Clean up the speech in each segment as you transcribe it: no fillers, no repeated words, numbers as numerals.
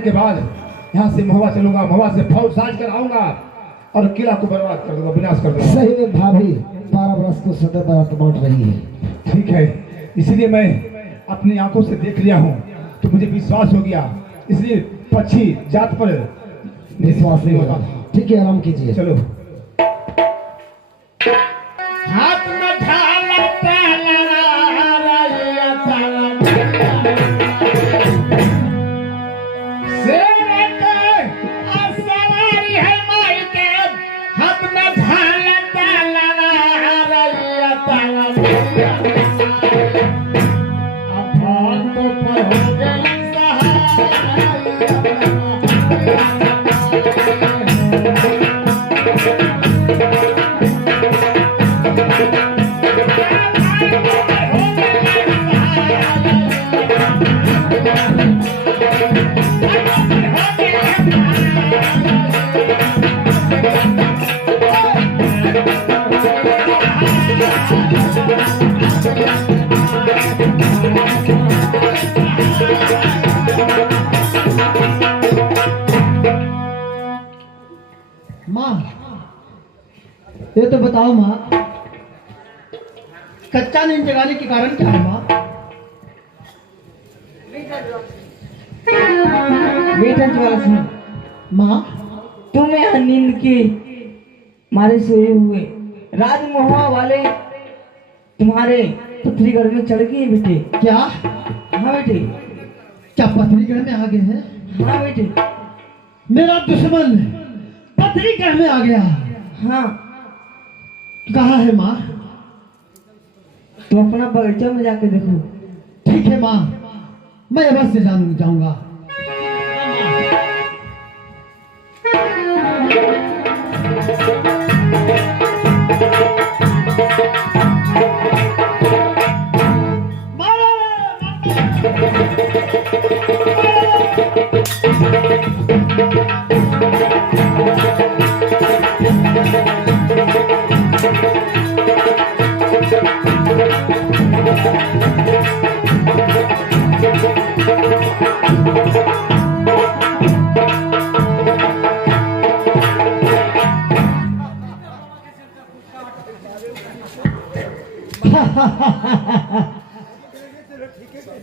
के बाद यहाँ से महुआ चलूंगा, महुआ से फौज साज कर आऊंगा और किला को बर्बाद कर दूंगा, विनाश कर दूंगा। सही में भाभी 12 वर्ष को सदर बारात बांट रही है। ठीक है, इसलिए मैं अपनी आंखों से देख लिया हूँ तो मुझे विश्वास हो गया, इसलिए पक्षी जात पर विश्वास नहीं होता। ठीक है, आराम कीजिए। चलो। हाथ में ढाला ताला रैया ताला शेर के असवारी है माई के हाथ में ढाला ताला रैया ताला अब भाग तो पर हो गई सहाय माँ, ये तो बताओ माँ, कच्चा नींद जगाने के कारण क्या है माँ? बेटा ज्वाला सिंह, माँ, तुम यहाँ नींद के मारे सोए हुए राज महुआ वाले तुम्हारे पथरीगढ़ में चढ़ गए बेटे। क्या हाँ बेटे, क्या पथरीगढ़ में आ गए हैं? हाँ बेटे, मेरा दुश्मन पथरीगढ़ में आ गया। हाँ। कहाँ है माँ? तुम अपना बगीचा में जाके देखो। ठीक है माँ, मैं अवश्य जाऊंगा।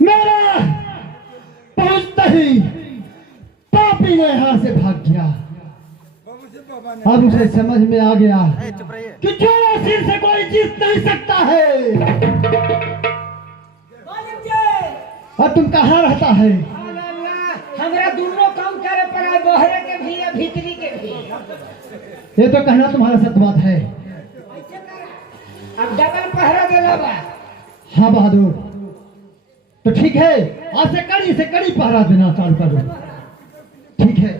मेरा पहुंचता ही पापी ने यहाँ से भाग गया। अब उसे समझ में आ गया कि चोरा सिर से कोई जीत नहीं सकता है। और तुम कहाँ रहता है? हमरा दोनों काम करे पर है, बहरे के भी है भीतरी के भी। ये तो कहना तुम्हारा सत्य बात है। अब डबल पहरा देला बा। हाँ बहादुर, तो ठीक है, आज से कड़ी पहरा देना चालू कर दो। ठीक है।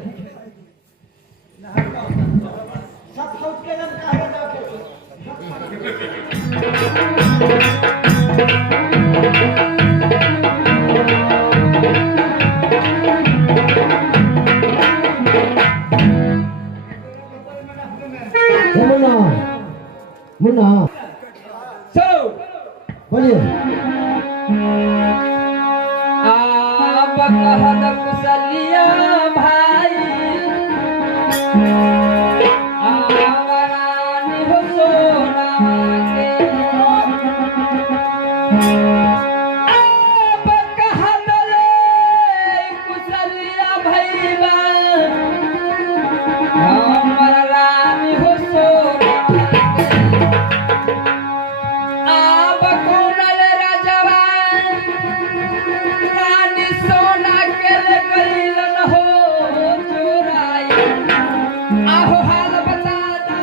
सब फौज के नाम का है मुन्ना, मुन्ना, बोलिए। आप कहत कुशलिया भाई, आवरानी हो सोना के। आप कहत रे कुशलिया भैया, हमर रानी हो सोना के। आप कौनल राजवान रानी सोना के ले गईलन हो चोराई। आहो हाल बता दो।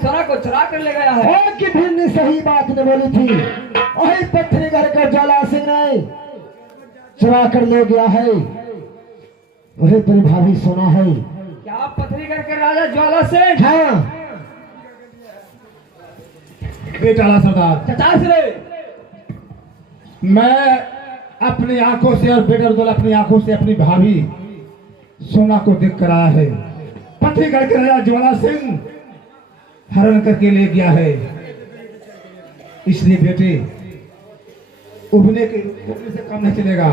सोना को चुरा कर ले गया है। और कि भिन्न सही बात ने बोली थी, वही पत्थरी घर का ज्वाला सिंह ने चुरा कर ले गया है। वही तेरी भाभी सोना है। क्या पथरी करके राजा ज्वाला सिंह? हाँ बेटा आला सरदार, 50 रे। मैं अपनी आंखों से और बेटा रुदल अपनी आंखों से अपनी भाभी सोना को देख कर आया है। पथरी करके राजा ज्वाला सिंह हरण करके ले गया है। इसलिए बेटे उबने से काम नहीं चलेगा।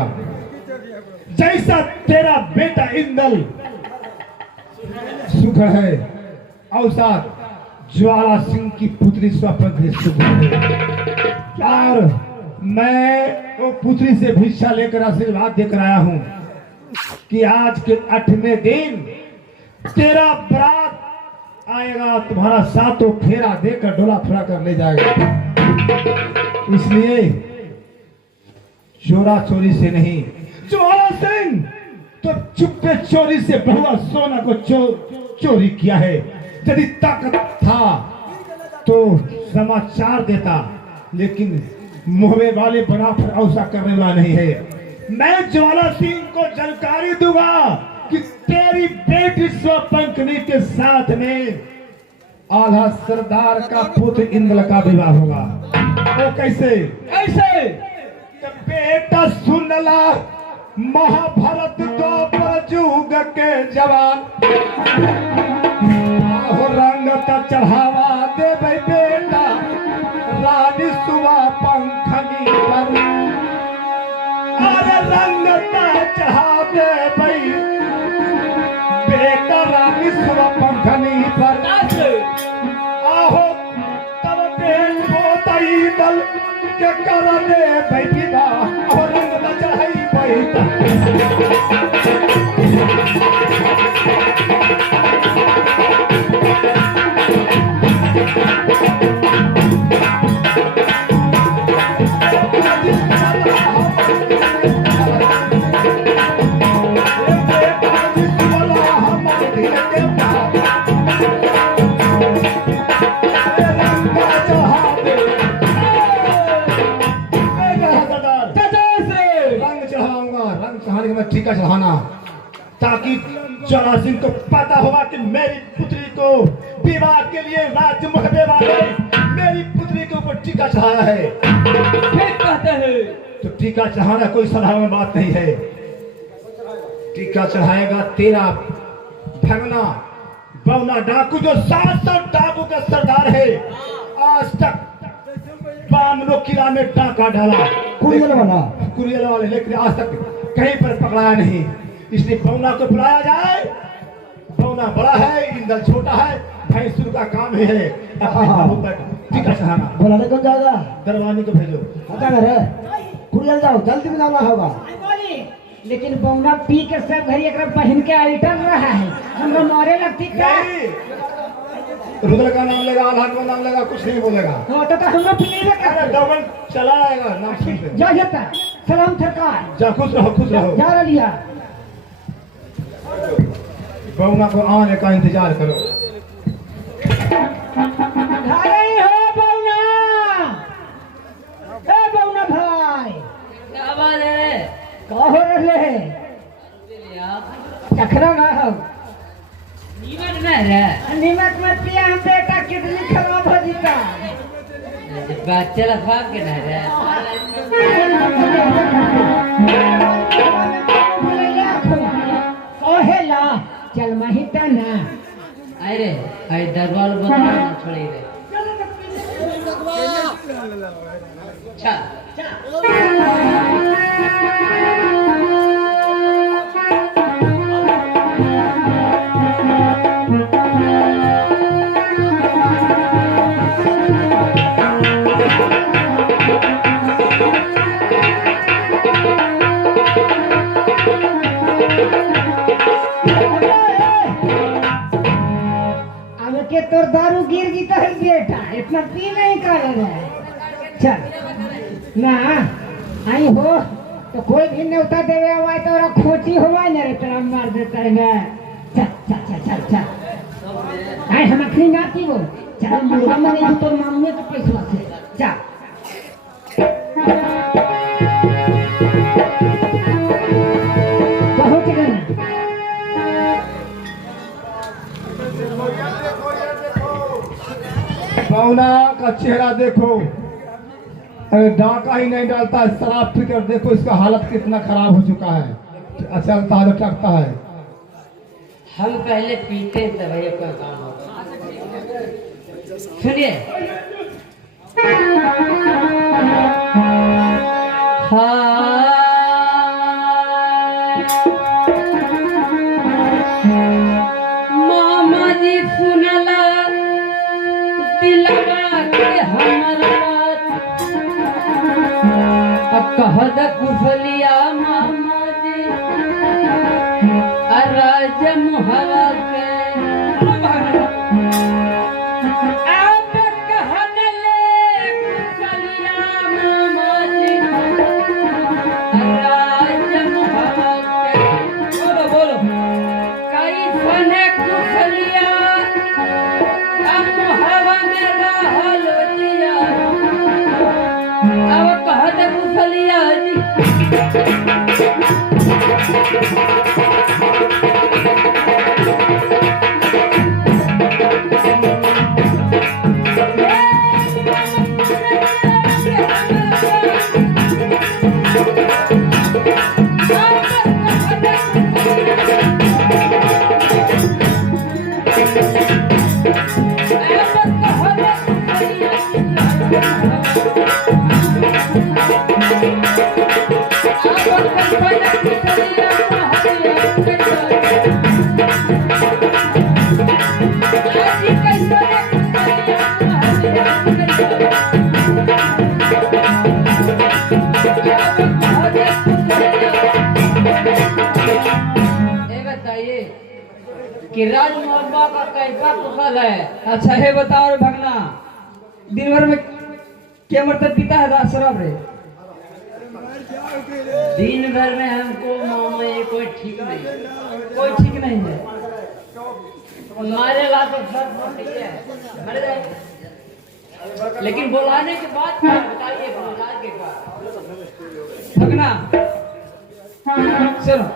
जैसा तेरा बेटा इंदल सुखड़ है, अवसाद ज्वाला सिंह की पुत्री स्वपंखी सुखड़ है। और मैं वो पुत्री से भिक्षा लेकर आशीर्वाद देकर आया हूं कि आज के 8वें दिन तेरा बरात आएगा, तुम्हारा सातों फेरा देकर डोला फुरा कर ले जाएगा। इसलिए चोरा चोरी से नहीं, ज्वाला सिंह तो चुप्पे चोरी से बहुआ सोना को चोरी किया है। यदि ताकत था तो समाचार देता, लेकिन मुहवे वाले बना फिर ऐसा करने वाला नहीं है। मैं ज्वाला सिंह को जानकारी दूंगा कि तेरी बेटी स्वपंखनी के साथ में आला सरदार का पुत्र इंद्र का विवाह होगा। वो कैसे? ऐसे तो बेटा सुनला, महाभारत द्वापर युग के जवान आहो रंगत चढ़ावा देबै बेटा रानी सुवा पंखनी पर। अरे रंगत चढ़ा देबै बेटा रानी सुवा पंखनी पर। आहो तब बेटो तई दल के कर देबै विवाह, आहो रंगत चढ़ाई बेटा। टीका चढ़ाना ताकि ज्वाला सिंह को पता होगा कि मेरी पुत्री को विवाह के लिए राज्य मुहबे वाले मेरी पुत्री के ऊपर टीका चढ़ाया है। ठीक कहते हैं। तो टीका चढ़ाना कोई साधारण बात नहीं है। टीका चढ़ाएगा तेरा भगना बौना डाकू, जो 700 डाकू का सरदार है। आज तक बामनो किला में डाका डाला, कुरियल वाले, लेकिन आज तक कहीं पर पकड़ाया नहीं। इसलिए बौना को बुलाया जाए। बौना बड़ा है, इंदल छोटा है, भैंसुर का काम ही है अपने बाबू तक टीका चढ़ाना। बुलाने कौन जाएगा? दरवानी को भेजो। अच्छा घर है, कुरियल जाओ, जल्दी में जाना होगा। लेकिन बौना पी के सब घरी एक पहन के आइटम रहा है, हमको मारे लगती क्या? रुद्र का नाम लेगा, आल्हा का नाम लेगा, कुछ नहीं बोलेगा। हो तो हमको पीने का डबल चला आएगा नाम सुनते। जा जाता सलाम सरकार। जा खुश रहो, खुश रहो। जा लिया बौना को आने का इंतजार करो। घरे हो बौना? ए बौना भाई, क्या बात है? का हो रहे? चखरा ना हो नीमक में है। नीमक में पिया हम बेटा किडनी खराब हो जीता। बच्चे लफा के ना रे। ओहेला चल महिता ना। अरे आई दरबार बंद छोड़ी रे। अच्छा के तोर दारू गिर जीता है बेटा, इतना पी नहीं कर रहे। चल ना आई हो तो कोई भी न्योता देवे हुआ तो खोची हुआ न रे तेरा मार देता है ना। चल चल चल चल चल आई हम अखनी ना पीबो। चल मुर्गा मंगे तो मामूने के पैसा से जा बहुत गन पौना का चेहरा देखो, अरे डाका ही नहीं डालता है, शराब पीकर देखो इसका हालत कितना खराब हो चुका है। अच्छा ताजा टकता है। हम पहले पीते दवाइयों का काम होता। सुनिए, मामा जी सुनला दिलवा के हमारा कहद कुशलिया मामा जी राज मुहरा के आप कहन ले कुशलिया मामा जी राज मुहरा के बोलो बोलो कैसन कुशलिया मुहरा में रहल दिया अब कहत कुशलिया जी कि राज मोहब्बा का कैसा कुशल है। अच्छा है बताओ रे भगना, दिन भर में क्या मरतब पीता है शराब रे? दिन भर में हमको मामा ये कोई ठीक नहीं, कोई ठीक नहीं है। मारेगा तो सब ठीक है, मर जाए। लेकिन बुलाने के बाद क्या बताइए, बुलाने के बाद भगना सुनो,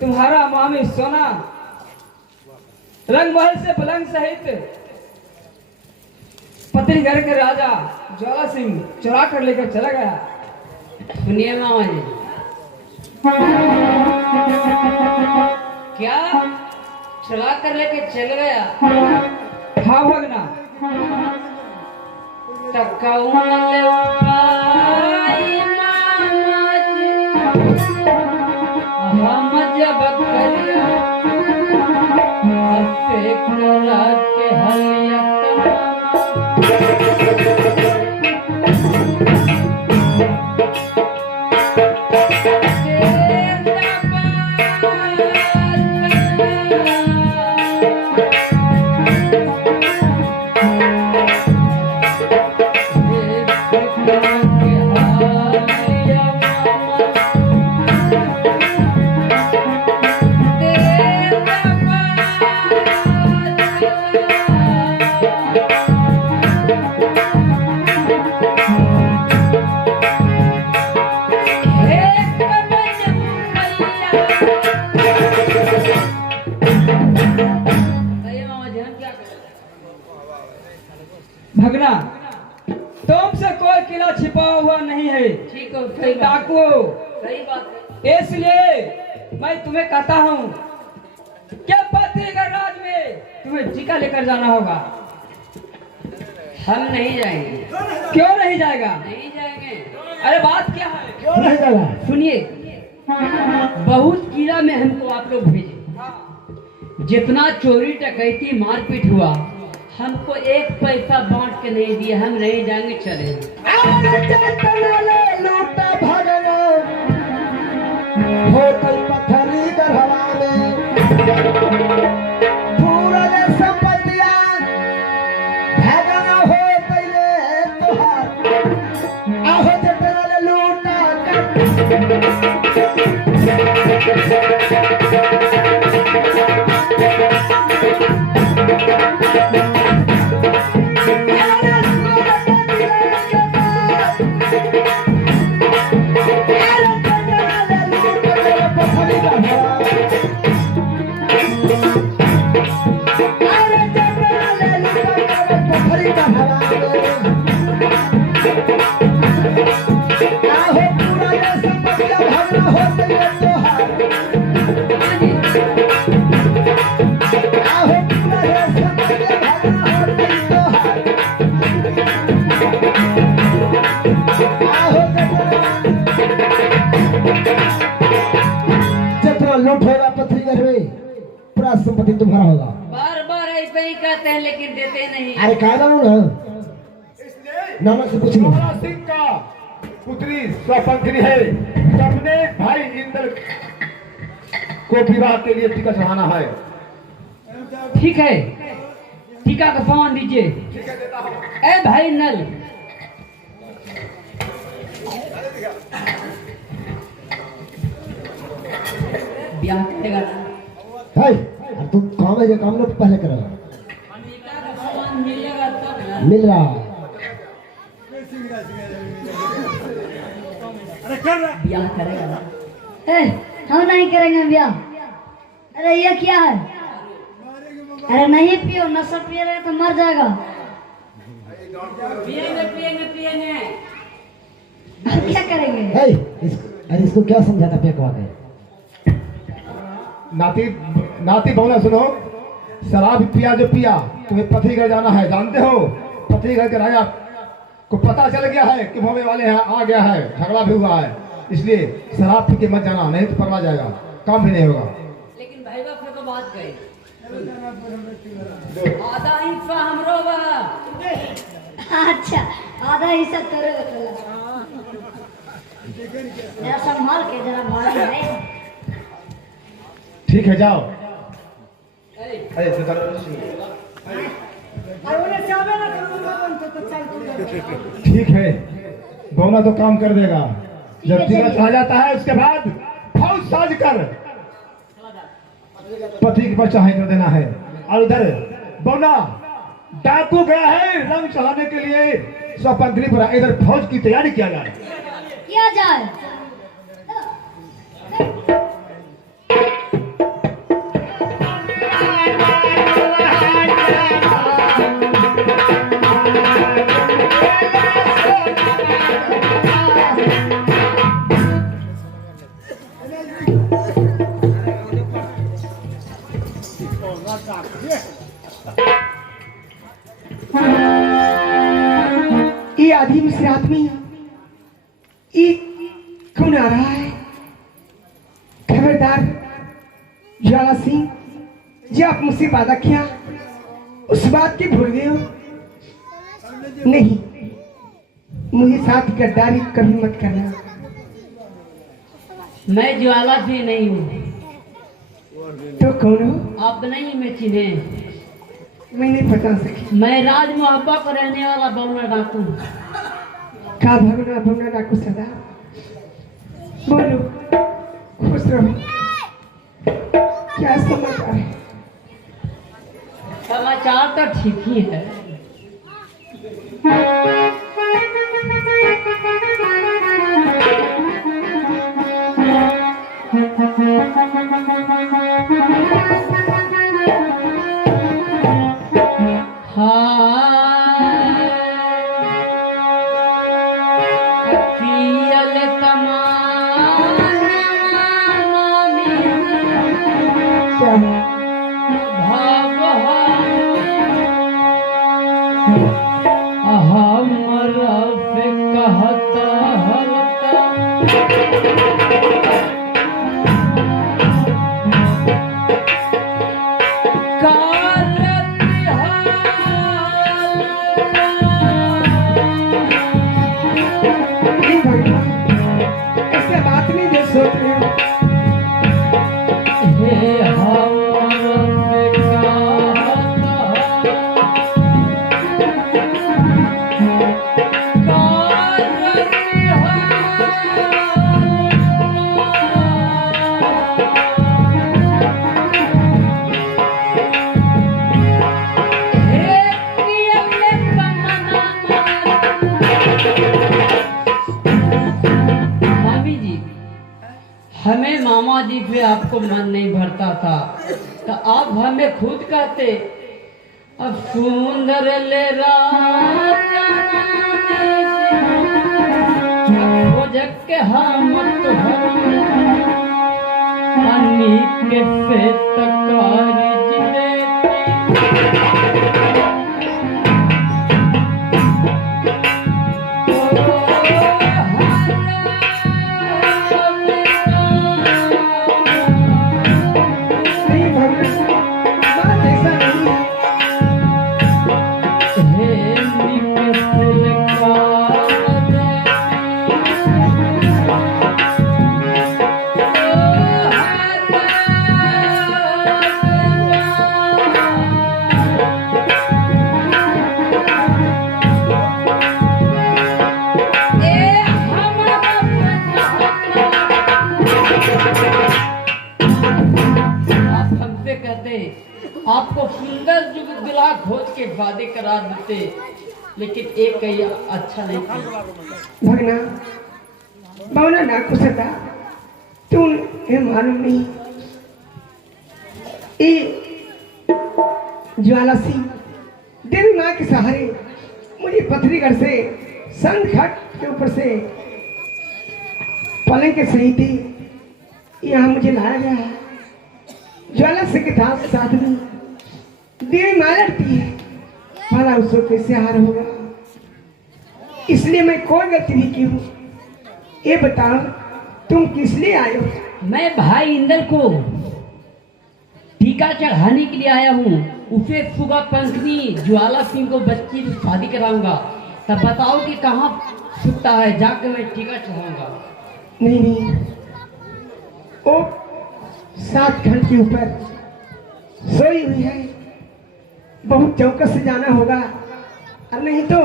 तुम्हारा मामी सोना रंग महल से पलंग सहित पत्नीगढ़ के राजा ज्वाला सिंह चुरा कर लेकर चला गया। सुनिए मामा जी, क्या चुरा कर लेके चल गया? हाँ भगना, टकाऊं ले पाई मामा जी, हम जब करिया हंसे करा के हलिया भगना, तुमसे कोई किला छिपा हुआ नहीं है। ठीक हो, सही बात, डाकू हो। सही बात है। इसलिए मैं तुम्हें कहता हूँ क्या पतिगढ़ राज में तुम्हें टीका लेकर जाना होगा। हम नहीं जाएंगे। क्यों नहीं जाएगा? नहीं जाएंगे। अरे बात क्या है? क्यों नहीं जाना? सुनिए, बहुत किला में हमको आप लोग भेजे, जितना चोरी डकैती मारपीट हुआ, हमको एक पैसा बांट के नहीं दिया। हम नहीं जाएंगे, चले। लूटा भगना हो कई पत्थरी गढ़वा में पूरा संपत्तियां भगना हो पहले तोहार आहो जटना लूटा लूट होगा पत्थरीगढ़ में पूरा संपत्ति तुम्हारा होगा। बार बार ऐसे ही कहते हैं, लेकिन देते नहीं। अरे काय ना नाम से पूछ लो। ज्वाला सिंह का पुत्री स्वपंखनी है। सबने भाई इंद्र को विवाह के लिए टीका चढ़ाना है। ठीक है, टीका का सामान दीजिए। ठीक है, देता हूँ। ए भाई नल, ब्याह करेगा ना? है अब तुम काम है जो काम लो पहले करो। टीका का सामान मिलेगा तब ना। मिल रहा ब्याह करेगा ना? हम नहीं करेंगे ब्याह। अरे ये क्या है? अरे नहीं पियो, नशा पिएगा तो मर जाएगा। पिएंगे पिएंगे पिएंगे। अब क्या करेंगे? है अरे इसको क्या समझाता फेंकवा के? नाती नाती बहुना सुनो, शराब पिया जो पिया, तुम्हें पत्थरीगढ़ जाना है। जानते हो पत्थरीगढ़ के राजा को पता चल गया है कि भोवे वाले यहाँ आ गया है, झगड़ा भी हुआ है। इसलिए शराब पी के मत जाना, नहीं तो पकड़ा जाएगा, काम भी नहीं होगा। लेकिन भाई बाप से तो बात कही, आधा हिस्सा हमरो बा। अच्छा, आधा हिस्सा तेरे बता। जरा संभाल के, जरा भारी है। ठीक है, जाओ। ए, अरे ठीक है, बहुना तो काम कर देगा। जब टीका चढ़ा जाता है उसके बाद फौज साज कर पति के पर चढ़ाई कर देना है। और उधर बहुना डाकू गया है रंग चढ़ाने के लिए स्वपंखनी पर। इधर फौज की तैयारी किया जाए। किया जाए। ये आदमी मिश्र आदमी ये कौन आ रहा है? खबरदार ज्वाला सिंह, जो आप मुझसे वादा किया उस बात की भूल गए हो? नहीं, मुझे साथ गद्दारी कभी मत करना। मैं ज्वाला भी नहीं हूँ। तो कौन हो? आप नहीं मैं चिन्हे। मैं नहीं बता सकी। मैं राज मोहब्बा को रहने वाला बहुना डाकू। का भगना भगना डाकू सदा बोलो, खुश रहो। क्या समाचार है? समाचार तो ठीक ही है। हाँ हमरा से कहता हल्का नहीं भगवान, ऐसे बात नहीं जो सोच रहे हो। हे हमरा से मामी जी, हमें मामा जी पे आपको मन नहीं भरता था, तो आप हमें खुद कहते अब सुंदर ले खोजक के हम अनिक से तकारी नहीं भगवान, बात ऐसा नहीं है। आप हमसे कहते आपको सुंदर जुगला खोज के वादे करा देते, लेकिन एक कही अच्छा नहीं किया। भगना बावना ना कुसता तू हे मालूम नहीं ये ज्वाला सिंह देवी माँ के सहारे मुझे पथरीगढ़ से संत घाट के ऊपर से पलंग के सहित यहाँ मुझे लाया गया है। ज्वाला सिंह के साथ में देवी माँ लड़ती है, भला उसको कैसे हार होगा। इसलिए मैं कोई गलती नहीं की हूँ। ये बताओ तुम किस लिए आए हो? मैं भाई इंद्र को टीका चढ़ाने के लिए आया हूँ। उसे सुबह पंखनी ज्वाला सिंह को बच्ची से शादी कराऊंगा, तब बताओ कि कहाँ छुट्टा है, जाकर मैं टीका चढ़ाऊंगा। नहीं नहीं, वो 7 खंड के ऊपर सोई हुई है, बहुत चौकस से जाना होगा, और नहीं तो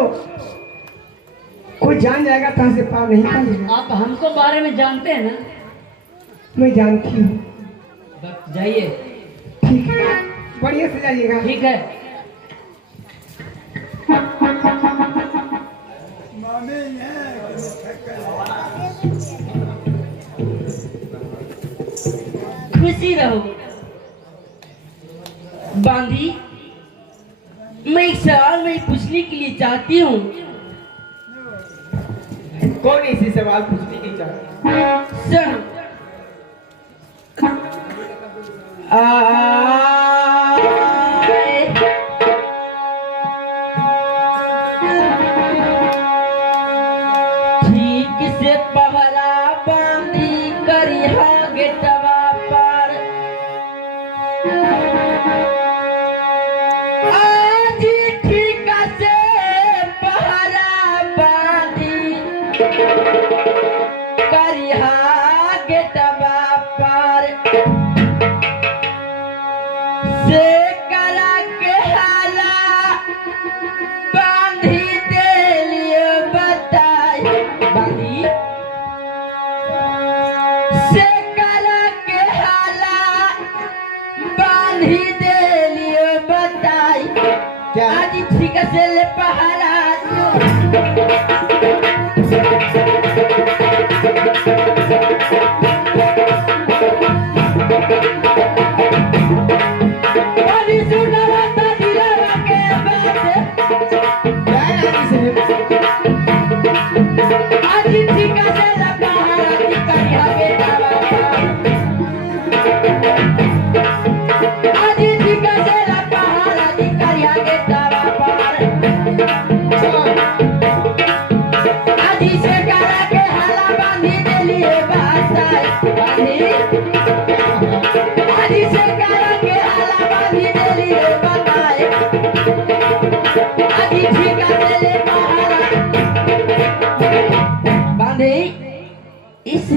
कोई जान जाएगा तो से पार नहीं पाएगा। आप हमको बारे में जानते हैं ना? मैं जानती हूँ। बस जाइए। ठीक है, बढ़िया से जाइएगा। ठीक है। खुशी रहो बांधी। मैं एक सवाल मैं पूछने के लिए चाहती हूँ। कौन ऐसी सवाल पूछने की चाहती? सुन। ठीक से पहरा बांधी करिहा गेटवा पर। आज ठीक से पहरा बांधी करिहा गेटवा पर। से करा के हाला बांधी देलियो बताई। बांधी से करा के हाला बांधी देलियो बताई। आज ठीक से ले पहरा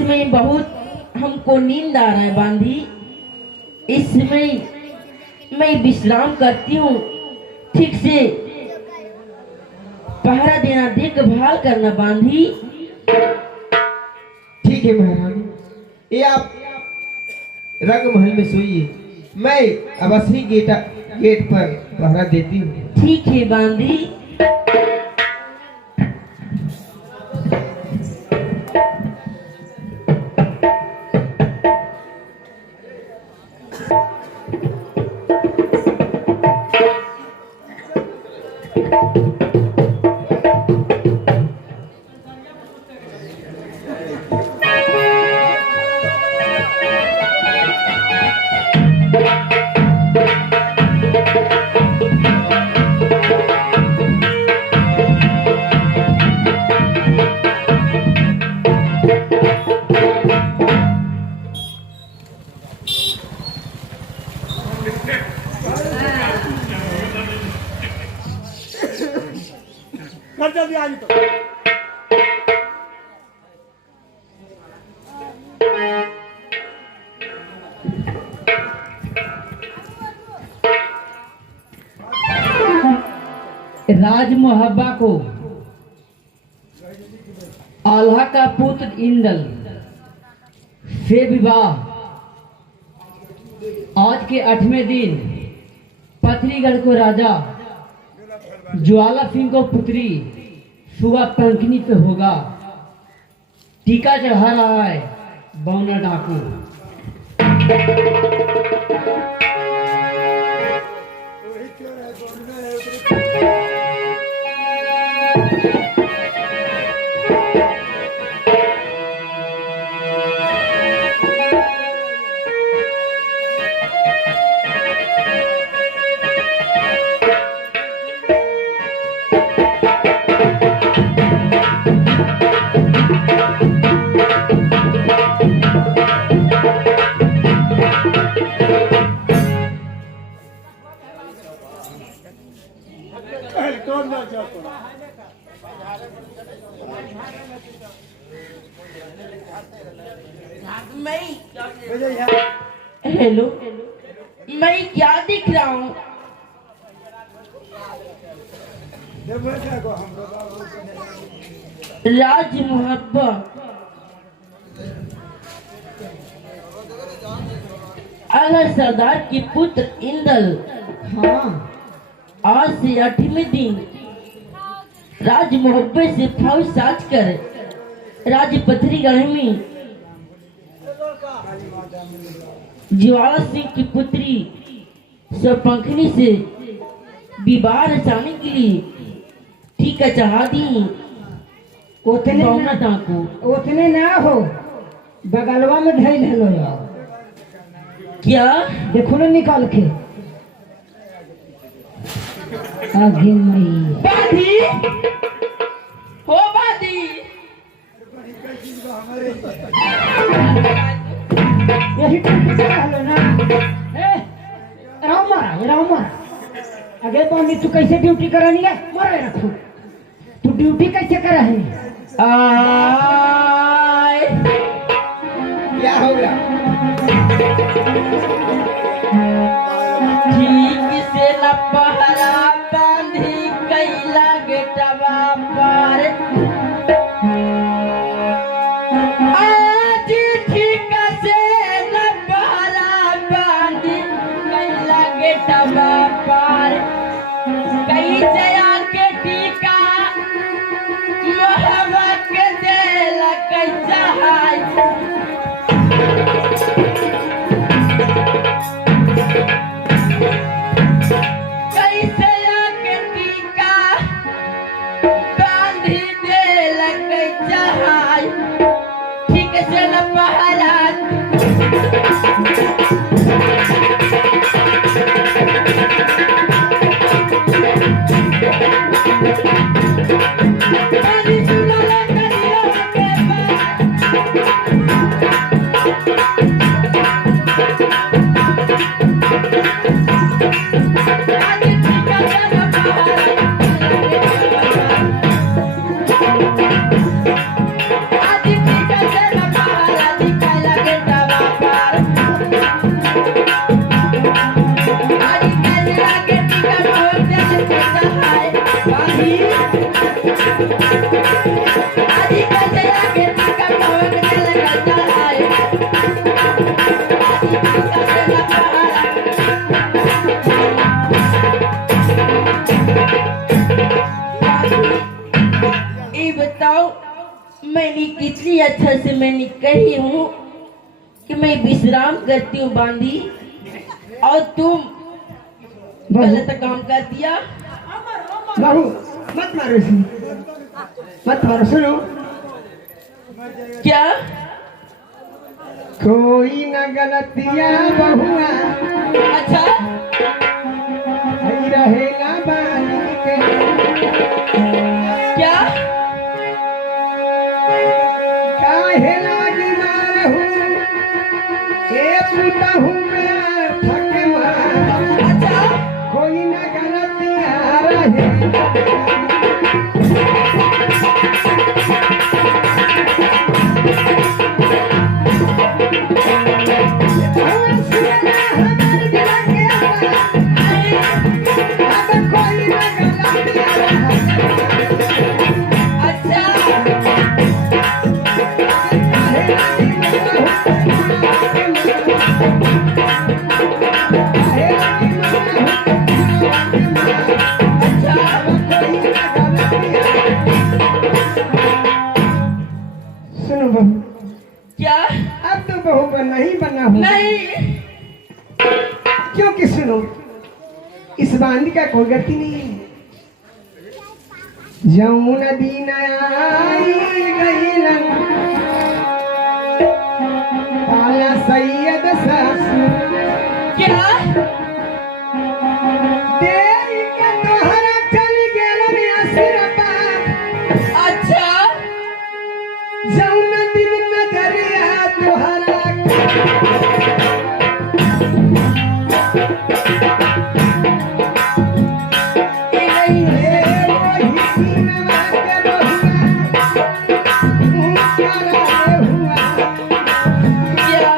समय बहुत हमको नींद आ रहा है बांधी। इस समय मैं विश्राम करती हूँ। ठीक से पहरा देना, देखभाल करना बांधी। ठीक है महारानी, ये आप रंग महल में सोइए, मैं अवश्य गेट पर पहरा देती हूँ। ठीक है बांधी। राज मोहब्बा को आल्हा का पुत्र इंदल से विवाह आज के 8वें दिन पथरीगढ़ को राजा ज्वाला सिंह को पुत्री सुबह पंखनी से होगा। टीका चढ़ा रहा है बौना डाकू। हेलो, मैं क्या दिख रहा हूँ? राज मोहब्बा आला सरदार के पुत्र इंदल। हाँ, आज से 8वें दिन राज मोहब्बे से फौज साज कर राज पथरीगढ़ में ज्वाला सिंह की पुत्री सरपंखनी से विवाह रचाने के लिए टीका चढ़ा दी। उतने बौना ना, डाकू उतने ना हो, बगलवा में धैल हेलो यार। क्या? देखो ना निकाल के आगे मैया। बाधी हो बाधी। यही टूट हेलो ना। ए, राम मारा। अगे पानी तू कैसे ड्यूटी करानी है? मारे रखो। तू ड्यूटी कैसे करा है? आय क्या हो गया? ठीक से न पहरा बांधी कैला गेटवा पर। आज ठीक से न पहरा बांधी कैला गेटवा पर। कई जया के टीका मोहब्बत के देला कैसा है। कैसे आदि कैसे आगे टीका पवन जल गजा आए आदि टीका से न पहाड़ा ये बताओ मैंने कितनी अच्छा से मैंने कही हूँ कि मैं विश्राम करती हूँ बांधी और तुम गलत काम कर दिया। बाबू मत मारो इसे, मत मारो। सुनो, क्या कोई न गलतिया बहुआ अच्छा हई रहे ना बानी के, क्या काहे लागी मारहू ए पुतहू में थक मार, अच्छा कोई न गलतिया रहे। अच्छा सुनो बहू, क्या अब तो बहू बनना ही बनना हो। नहीं क्योंकि सुनो, इस बांध का कोई गति नहीं है। यमुना दिन आई गईलन काला सैयद ससुर, क्या तेरी के तोहरा चल गेलन असरपा, अच्छा यमुना दिन नजरिया तोहरा ये नहीं क्या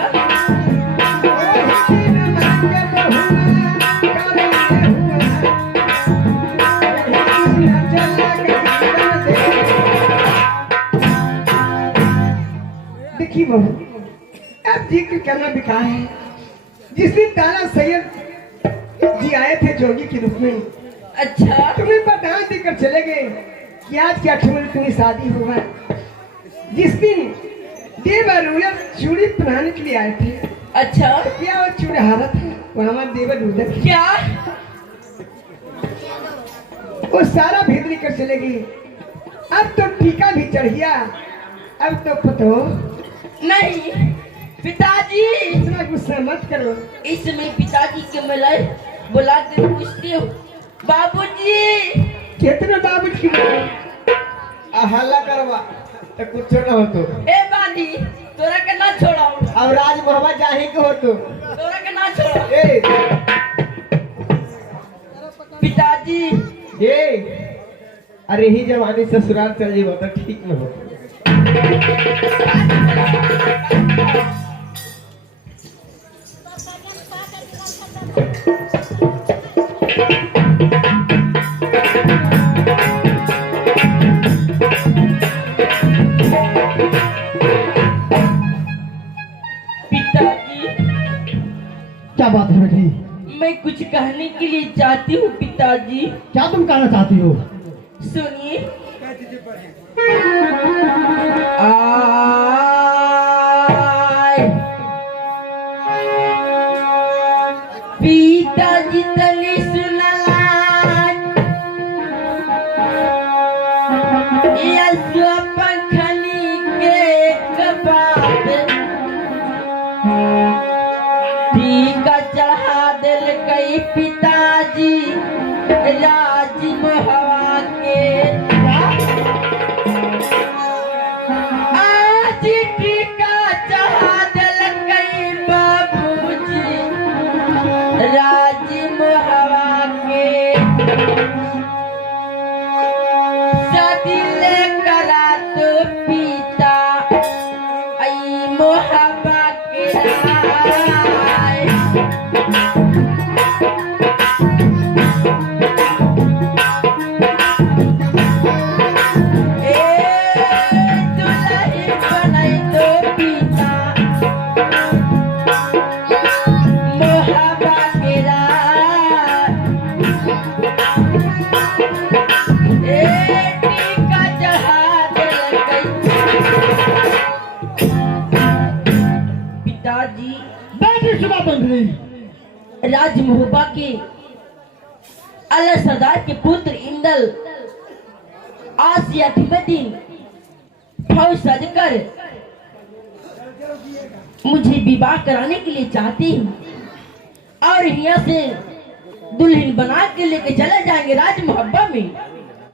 देखिए बहू, अब जिक्र करना बेकार है। जिस दिन तारा सैयद जी आए थे जोगी के रूप में, अच्छा तुम्हें बता देकर चले गए कि आज के 8 बजे तुम्हें शादी होगा। जिस दिन देवर रुदर चूड़ी पहनाने के लिए आए थे, अच्छा तो क्या वो चूड़हारा था? वो हमारा देवर रुदर क्या वो सारा भेद लेकर चले गए। अब तो टीका भी चढ़ गया। अब तो पतो नहीं पिताजी इतना गुस्सा मत करो। इस समय पिताजी के मिलाए बुला कर पूछती हूँ बाबूजी कितना बाबू की हल्ला करवा तो कुछ ना हो तो ए बांधी तोरा के ना छोड़ाऊ अब राज मोहब्बत जाही के हो तो तोरा के ना छोड़ाऊ ए पिताजी ए अरे ही जवानी ससुराल चल जीवो तो ठीक न हो। पिताजी क्या बात है बेटी? मैं कुछ कहने के लिए चाहती हूँ पिताजी। क्या तुम कहना चाहती हो? सुनिए पिताजी तनी सुनला ये पंखनी के एक बात टीका चढ़ा दिल कई पिताजी राज मोहवा के आज टीका चढ़ा दिल कई बाबूजी राज मोहवा के शादी करा तो पिता आई मोहब्बा के राय पकड़ी। राज मोहब्बा के अल्लाह सरदार के पुत्र इंदल आज से 8वें दिन फौज सजकर मुझे विवाह कराने के लिए चाहती हूँ और यहाँ से दुल्हन बना के लेके चले जाएंगे राज मोहब्बा में।